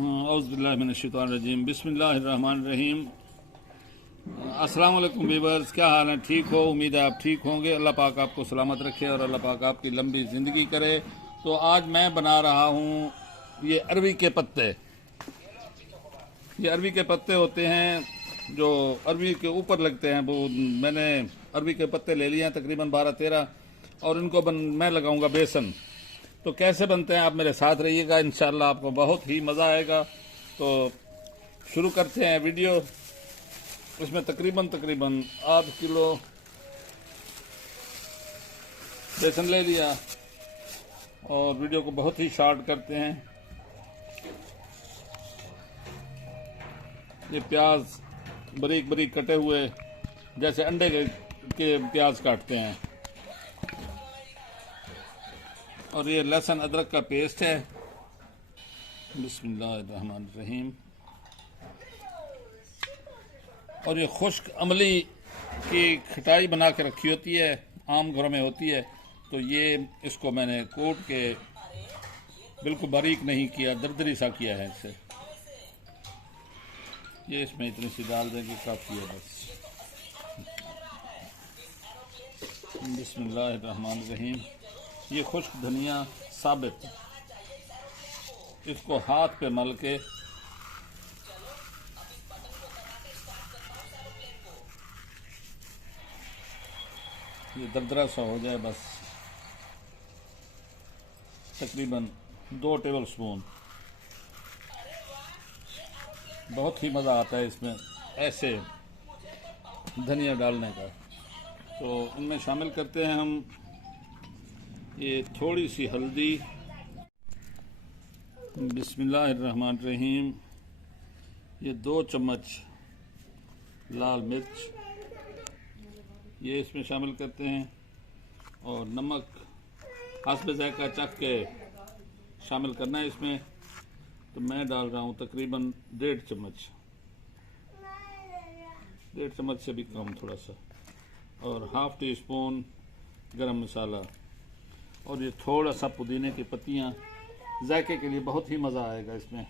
औज़ुबिल्लाहिमिनश्शैतानिर्रजीम बिस्मिल्लाहिर्रहमानिर्रहीम। अस्सलाम वालेकुम वीवर्स, क्या हाल है? ठीक हो? उम्मीद है आप ठीक होंगे। अल्लाह पाक आपको सलामत रखे और अल्लाह पाक आपकी लंबी ज़िंदगी करे। तो आज मैं बना रहा हूँ ये अरवी के पत्ते। ये अरवी के पत्ते होते हैं जो अरवी के ऊपर लगते हैं। वो मैंने अरवी के पत्ते ले लिए हैं तकरीबन 12-13 और इनको मैं लगाऊंगा बेसन। तो कैसे बनते हैं आप मेरे साथ रहिएगा, इंशाल्लाह आपको बहुत ही मज़ा आएगा। तो शुरू करते हैं वीडियो। इसमें तकरीबन ½ किलो बेसन ले लिया और वीडियो को बहुत ही शॉर्ट करते हैं। ये प्याज बारीक बारीक कटे हुए, जैसे अंडे के प्याज काटते हैं। और ये लहसुन अदरक का पेस्ट है। बिस्मिल्लाहिर्रहमानिर्रहीम। और ये खुश्क अमली की खटाई बना के रखी होती है, आम घरों में होती है। तो ये इसको मैंने कूट के बिल्कुल बारीक नहीं किया, दरदरी सा किया है इसे। ये इसमें इतनी सी डाल देंगे, काफ़ी है बस। बिस्मिल्लाहिर्रहमानिर्रहीम। ये खुश्क धनिया साबित, इसको हाथ पे मल के ये दरदरा सा हो जाए बस। तकरीबन 2 टेबल स्पून। बहुत ही मज़ा आता है इसमें ऐसे धनिया डालने का। तो इनमें शामिल करते हैं हम ये थोड़ी सी हल्दी। बिस्मिल्लाहिर्रहमानिर्रहीम। ये 2 चम्मच लाल मिर्च ये इसमें शामिल करते हैं। और नमक हस्ब ज़ायक़ा चख के शामिल करना है इसमें। तो मैं डाल रहा हूँ तकरीबन 1.5 चम्मच, 1.5 चम्मच से भी कम थोड़ा सा। और ½ टी स्पून गरम मसाला। और ये थोड़ा सा पुदीने की पत्तियाँ, जायके के लिए बहुत ही मज़ा आएगा इसमें।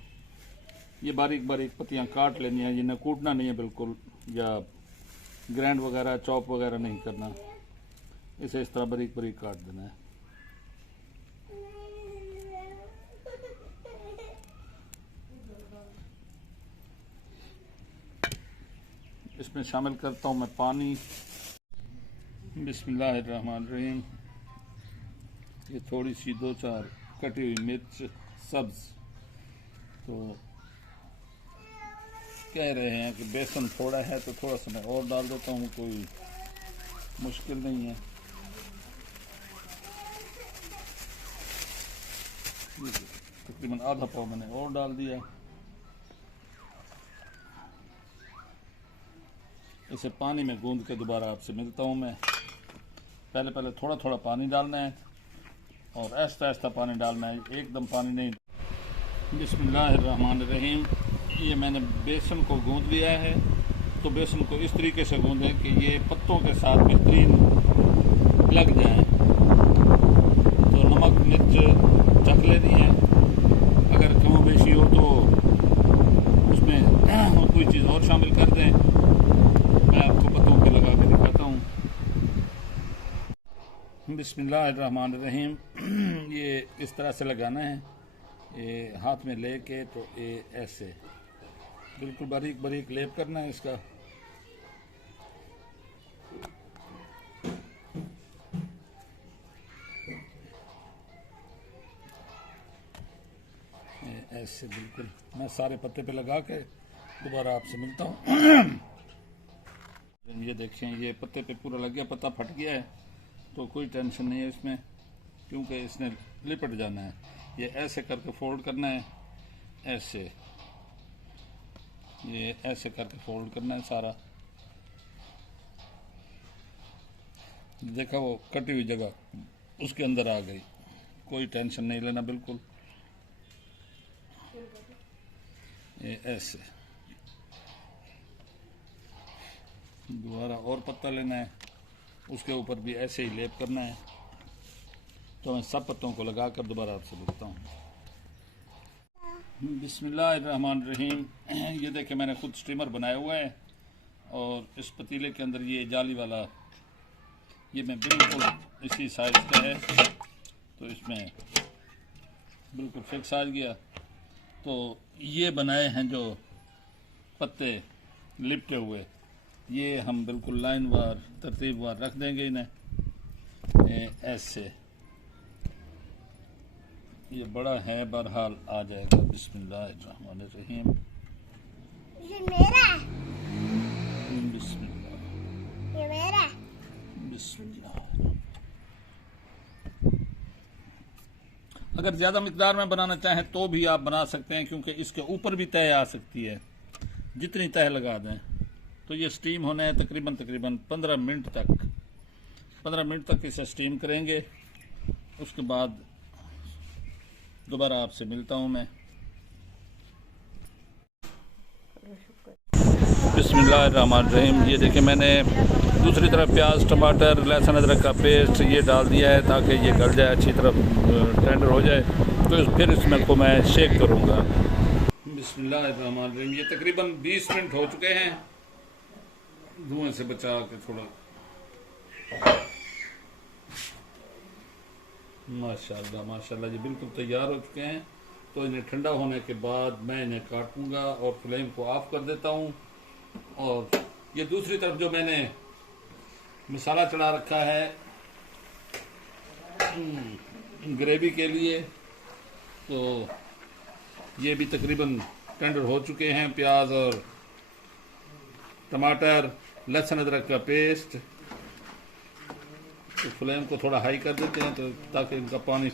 ये बारीक बारीक पत्तियाँ काट लेनी है, जिन्हें कूटना नहीं है बिल्कुल, या ग्राइंड वगैरह चॉप वगैरह नहीं करना। इसे इस तरह बारीक बारीक काट देना है। इसमें शामिल करता हूँ मैं पानी। बिस्मिल्लाहिर्रहमानिर्रहीम। ये थोड़ी सी 2-4 कटी हुई मिर्च सब्ज। तो कह रहे हैं कि बेसन थोड़ा है तो थोड़ा सा मैं और डाल देता हूँ, कोई मुश्किल नहीं है। तकरीबन ½ पाव मैंने और डाल दिया। इसे पानी में गूंद के दोबारा आपसे मिलता हूँ मैं। पहले थोड़ा थोड़ा पानी डालना है और आहिस्ता आहिस्ता पानी डालना है, एकदम पानी नहीं। बिस्मिल्लाहिर्रहमानिर्रहीम। ये मैंने बेसन को गूंद लिया है। तो बेसन को इस तरीके से गूंदें कि ये पत्तों के साथ बेहतरीन लग जाए। तो नमक मिर्च चख लेनी है, अगर कम बेशी हो तो उसमें कोई चीज़ और शामिल कर दें। मैं आपको पत्तों पे लगा के दिखाता हूँ। बिस्मिल्लाहिर्रहमानिर्रहीम। ये इस तरह से लगाना है, ये हाथ में लेके। तो ये ऐसे बिल्कुल बारीक बारीक लेप करना है इसका। ऐसे बिल्कुल मैं सारे पत्ते पे लगा के दोबारा आपसे मिलता हूँ। ये देखें, ये पत्ते पे पूरा लग गया, पत्ता फट गया है। तो कोई टेंशन नहीं है इसमें, क्योंकि इसने लिपट जाना है। ये ऐसे करके फोल्ड करना है, ऐसे ये ऐसे करके फोल्ड करना है सारा। देखा वो कटी हुई जगह उसके अंदर आ गई, कोई टेंशन नहीं लेना बिल्कुल। ये ऐसे दोबारा और पत्ता लेना है, उसके ऊपर भी ऐसे ही लेप करना है। तो मैं सब पत्तों को लगा कर दोबारा आपसे मिलता हूँ। बिस्मिल्लाहिर्रहमानिर्रहीम। ये देखे मैंने खुद स्टीमर बनाया हुआ है और इस पतीले के अंदर ये जाली वाला ये मैं बिल्कुल इसी साइज़ का है, तो इसमें बिल्कुल फिक्स आ गया। तो ये बनाए हैं जो पत्ते लिपटे हुए, ये हम बिल्कुल लाइन वार तरतीब वार रख देंगे इन्हें ऐसे। ये बड़ा है, बहरहाल आ जाएगा। बिस्मिल्लाहिर्रहमानिर्रहीम। ये मेरा है। बिस्मिल्लाह ये मेरा है। बिस्मिल्लाह। अगर ज़्यादा मिकदार में बनाना चाहें तो भी आप बना सकते हैं, क्योंकि इसके ऊपर भी तह आ सकती है। जितनी तह लगा दें तो ये स्टीम होने हैं तकरीबन 15 मिनट तक। 15 मिनट तक इसे स्टीम करेंगे। उसके बाद दोबारा आपसे मिलता हूँ मैं। बिस्मिल्लाहिर्रहमानिर्रहीम। ये देखिए मैंने दूसरी तरफ प्याज, टमाटर, लहसुन, अदरक का पेस्ट ये डाल दिया है ताकि ये गल जाए, अच्छी तरफ टेंडर हो जाए। तो फिर इसमें को मैं शेक करूँगा। बिस्मिल्लाहिर्रहमानिर्रहीम। ये तकरीबन 20 मिनट हो चुके हैं। धुएं से बचा के थोड़ा, माशाल्लाह माशाल्लाह, ये बिल्कुल तैयार हो चुके हैं। तो इन्हें ठंडा होने के बाद मैं इन्हें काटूंगा और फ्लेम को ऑफ कर देता हूँ। और ये दूसरी तरफ जो मैंने मसाला चढ़ा रखा है ग्रेवी के लिए, तो ये भी तकरीबन टेंडर हो चुके हैं। प्याज और टमाटर, लहसुन, अदरक का पेस्ट। तो फ्लेम को थोड़ा हाई कर देते हैं तो ताकि इनका पानी।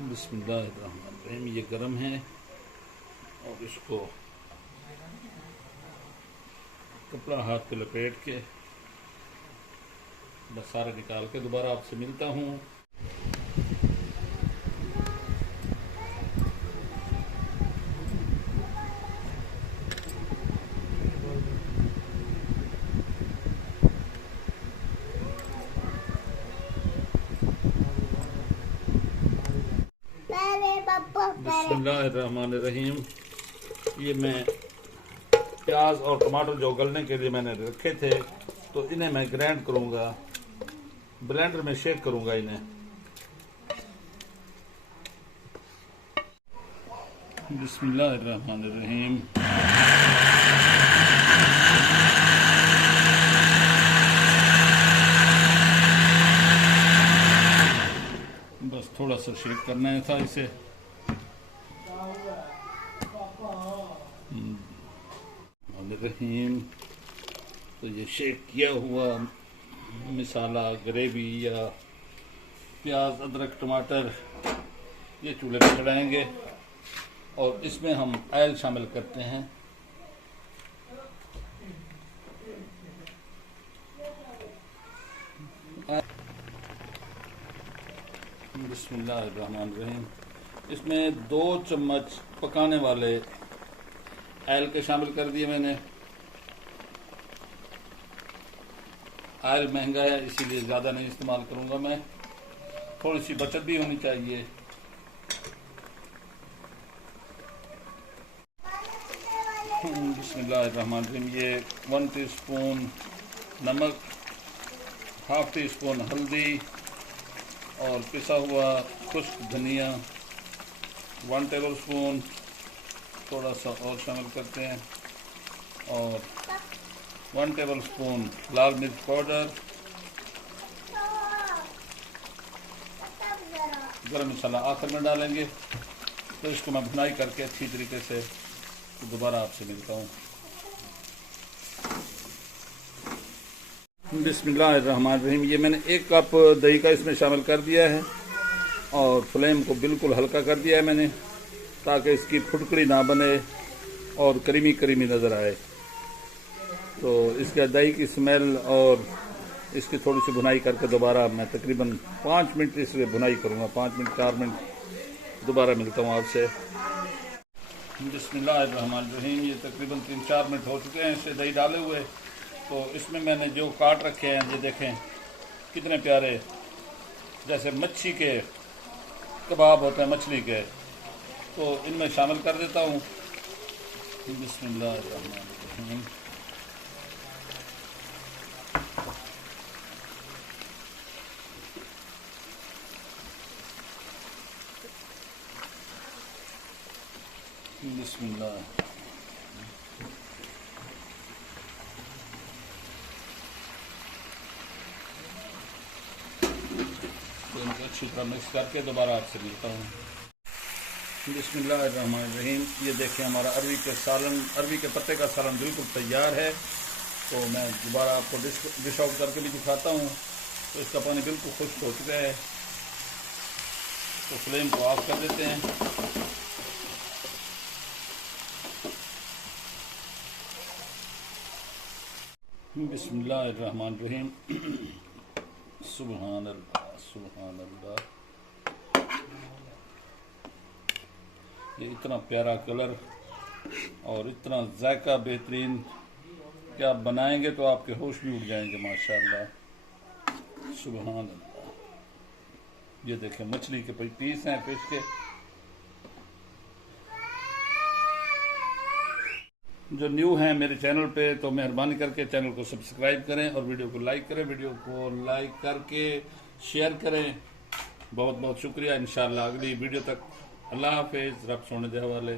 बिस्मिल्लाहिर्रहमानिर्रहीम। ये गर्म है और इसको कपड़ा हाथ पे लपेट के बस सारा निकाल के दोबारा आपसे मिलता हूँ। बिस्मिल्लाहिर्रहमानिर्रहीम। ये मैं प्याज और टमाटर जो गलने के लिए मैंने रखे थे, तो इन्हें मैं ग्राइंड करूंगा, ब्लेंडर में शेक करूंगा इन्हें। बिस्मिल्लाहिर्रहमानिर्रहीम। बस थोड़ा सा शेक करना है था इसे। रहीम। तो ये शेक किया हुआ मसाला, ग्रेवी या प्याज, अदरक, टमाटर ये चूल्हे पे चढ़ाएंगे और इसमें हम ऑयल शामिल करते हैं। बिस्मिल्लाहिर्रहमानिर्रहीम। इसमें 2 चम्मच पकाने वाले ऑयल के शामिल कर दिए मैंने। ऑयल महंगा है इसीलिए ज़्यादा नहीं इस्तेमाल करूंगा मैं, थोड़ी सी बचत भी होनी चाहिए। बिस्मिल्लाहिर्रहमानिर्रहीम। ये 1 टीस्पून नमक, 1/2 टीस्पून हल्दी और पिसा हुआ खुश्क धनिया 1 टेबलस्पून थोड़ा सा और शामिल करते हैं, और 1 टेबलस्पून लाल मिर्च पाउडर, गरम मसाला आखिर में डालेंगे। तो इसको मैं भुनाई करके अच्छी तरीके से दोबारा आपसे मिलता हूँ। बिस्मिल्लाहिर्रहमानिर्रहीम। ये मैंने 1 कप दही का इसमें शामिल कर दिया है और फ्लेम को बिल्कुल हल्का कर दिया है मैंने, ताकि इसकी फुटकड़ी ना बने और करीमी करीमी नज़र आए। तो इसका दही की स्मेल और इसकी थोड़ी सी भुनाई करके दोबारा मैं तकरीबन 5 मिनट इसमें भुनाई करूँगा। 5 मिनट 4 मिनट दोबारा मिलता हूँ आपसे। बिस्मिल्लाहिर्रहमानिर्रहीम। ये तकरीबन 3-4 मिनट हो चुके हैं इसे दही डाले हुए। तो इसमें मैंने जो काट रखे हैं ये देखें कितने प्यारे, जैसे मच्छी के कबाब होते हैं मछली के, तो इनमें शामिल कर देता हूँ। बिस्मिल्लाहिर्रहमानिर्रहीम। बिस्मिल्लाह। तो इनको अच्छी तरह मिक्स करके दोबारा आपसे मिलता हूँ। बिस्मिल्लाहिर्रहमानिर्रहीम। ये देखें हमारा अरवी के पत्ते का सालन बिल्कुल तैयार है। तो मैं दोबारा आपको डिश आउट करके भी दिखाता हूँ। तो इसका पानी बिल्कुल खुश्क हो चुका है, तो फ्लेम को ऑफ कर देते हैं। बिस्मिल्लाहिर्रहमानिर्रहीम। सुभान अल्लाह, सुभान अल्लाह। ये इतना प्यारा कलर और इतना जायका बेहतरीन कि आप बनाएंगे तो आपके होश भी उड़ जाएंगे माशाअल्लाह। सुभान अल्लाह। ये देखें मछली के पीस हैं फिश के। जो न्यू हैं मेरे चैनल पे तो मेहरबानी करके चैनल को सब्सक्राइब करें और वीडियो को लाइक करें। वीडियो को लाइक करके शेयर करें। बहुत बहुत शुक्रिया। इंशाअल्लाह अगली वीडियो तक अल्लाह हाफिज़। रब सोने दे हवाले।